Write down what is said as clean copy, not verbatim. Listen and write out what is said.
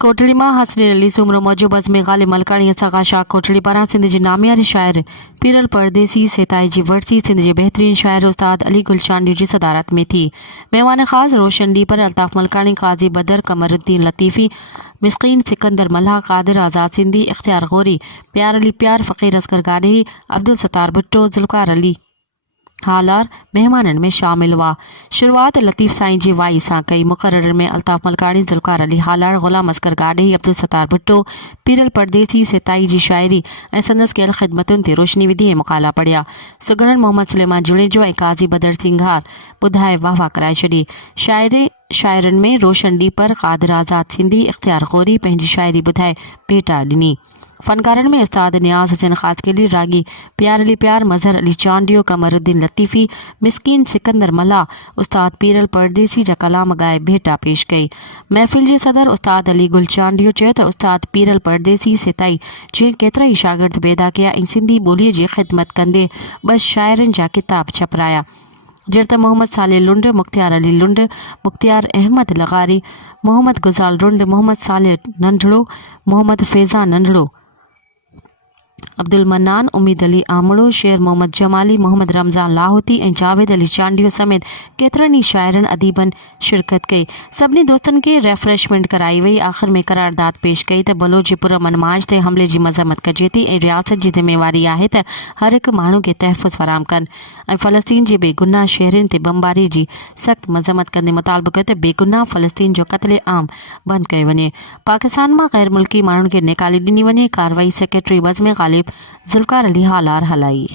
कोटड़ी मां हसनैन अली सुमरो मौजो बज़्म ग़ालिब मलकाणी सगा शाह कोटड़ी पारां सिंध जे नामियारी शाइर पीरल परदेसी सेताई जी वरसी सिंध जे बेहतरीन शाइर उस्ताद अली गुलचांडी जी सदारत में थी। मेहमान ख़ास रोशन डी पर अल्ताफ़ मलकाणी, काजी बदर, कमरुद्दीन लतीफ़ी, मिस्कीन सिकंदर मल्हा, कादिर आज़ाद सिंधी, इख्तियार गौरी, प्यार अली प्यार, फ़कीर असगर गाडेही, अब्दुल सत्तार भुट्टो, ज़ुल्फ़कार अली हालार मेहमानन में शामिल हुआ। शुरुआत लतीफ़ साईं जी वाई सां कई। मुक़र्रर में अल्ताफ़ मलकाणी, ज़ुल्फ़कार अली हालार, ग़ुलाम असगर गाडेही, अब्दुल सत्तार भुट्टो, पीरल परदेसी सेताई जी शाइरी ऐं संदसि कयल ख़िदमतुनि ते रोशनी विधी ऐं मुक़ाला पढ़िया। सुगड़न मोहम्मद सुलेमान जुड़ेजो ऐं काज़ी बदर सिंघार ॿुधाए वाह वाह कराए छॾी। शाइरनि में रोशन डीपर, कादिर आज़ाद सिंधी, इख्तियार गौरी पंहिंजी शाइरी ॿुधाए भेटा ॾिनी। फ़नकारनि में उस्ताद नियाज़ हुसैन ख़ासकेली, रागी प्यार अली प्यार, मज़हर अली चांडियो, कमरुद्दीन लतीफ़ी, मिस्कीन सिकंदर मल्हा, उस्ताद पीरल परदेसी जा कलाम ॻाए भेटा पेश कई। महफ़िल जे सदर उस्ताद अली गुल चांडियो चयो त उस्ताद पीरल परदेसी सेताई जंहिं केतिरा ई शागिर्द पैदा कया ऐं सिंधी ॿोलीअ जी ख़िदमत कंदे ॿ शाइरनि जा किताब छपराया। जड़त मोहम्मद साले लुंड, मुख्तियार अली लुंड, मुख्तियार अहमद लगारी, मोहम्मद गुज़ाल रुंड, मोहम्मद साले नंढड़ो, मोहम्मद फैज़ा नंढड़ो, अब्दुल मन्नान, उम्मीद अली आमड़ो, शेर मोहम्मद जमाली, मोहम्मद रमज़ान लाहौती ऐं जावेद अली चांडियो समेत केतिरनि ई शाइरनि अदीबनि शिरकत कई। सभिनी दोस्तनि खे रिफ्रेशमेंट कराई वई। आख़िर में करारदाद पेश कई त बलोच जी पुरअमन मांझ ते हमले जी मज़म्मत कजे थी ऐं रियासत जी ज़िम्मेवारी आहे त हर हिकु माण्हू खे तहफ़ुज़ फ़राहम कनि ऐं फ़लस्तीन जे बेगुनाह शहरनि ते बमबारी जी सख़्त मज़म्मत कंदे मुतालबो कयो त बेगुनाह फ़लस्तीन जो क़त्ले आम बंदि कयो वञे। पाकिस्तान मां ग़ैर मुल्की माण्हुनि खे निकाले ॾिनी वञे। कार्रवाई सेक्रेटरी बज़्म ग़ालिब ज़ुल्फ़कार अली हालार हलाई।